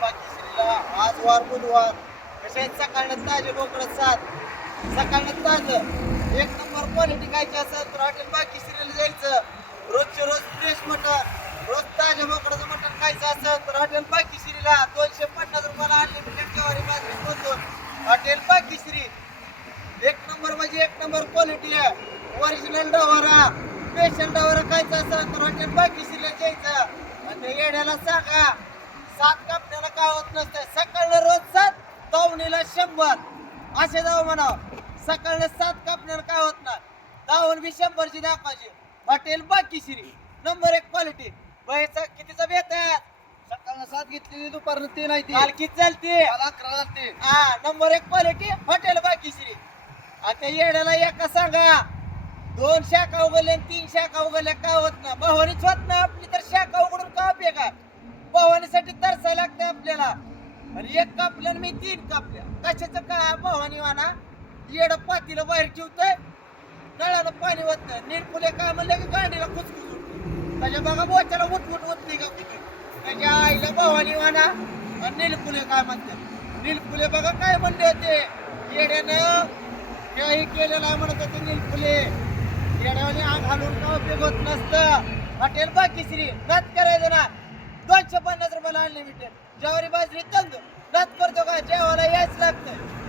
पाकिस्तानीला आज वार बुधवार कशा आहेत सकाळनं ताजे बोकडं सात सकाळनं ताजं एक नंबर क्वालिटी खायची असेल तर हॉटेल पाकिस्तानीला जायचं रोजचे रोज फ्रेश मटण रोज ताज्या बोकडाचं मटण खायचं असेल तर हॉटेल पाकिस्तानीला 250 रुपयाला अनलिमिटेड ज्वारी बाजरी पोहोचून हॉटेल पाकिस्तानी एक नंबर म्हणजे एक नंबर क्वालिटी आहे ओरिजिनल डवारा स्पेशल डवारा खायचं असेल तर हॉटेल पाकिस्तानीला जायचं आणि त्या येड्याला सांगा 7 कापण्याला काय होत नसतंय सकाळला रोज 7 दावणीला 100 असे जाऊ म्हणावं सकाळला 7 कापण्याला काय होत नाही दावण बी 100ची दाखवायची हॉटेल पाकिस्तानी नंबर 1 क्वालिटी बाईचा कितीचा बेत आहे सकाळला 7 घेतलेली दुपारनं 3 आहे ती काल किती चालते काल 11 झालते हा नंबर 1 क्वालिटी हॉटेल पाकिस्तानी आता येड्याला एका सांगा 2 शाखा उघडल्या 3 शाखा उघडल्या काय होत ना भवानीच होत ना आपली तर शाखा उघडून का उपयोग आहे भवानीसाठी तरसायला लागतं आपल्याला आणि एक कापलं आणि मी 3 कापल्या कशाचं काय भवानी वाना येड पातीला बाहेर ठेवतोय नळाला पाणी होत नाही नीट फुले काय म्हणलं की गाडीला खुसखुस उठते त्याच्या बघा बोच्याला उठवून होत का कुठे त्याच्या आईला भवानी वाना आणि नीलफुले काय म्हणतात नीलफुले बघा काय म्हणले होते येड्यानं काही केलेलं आहे म्हणत होते नीलफुले येड्याने आग घालून का उपयोग होत नसतं हॉटेल पाकिस्तानी नात करायचं ना 250 रुपयाला अनलिमिटेड ज्वारी बाजरी तंग नात करतो का जेवायला यायच लागतं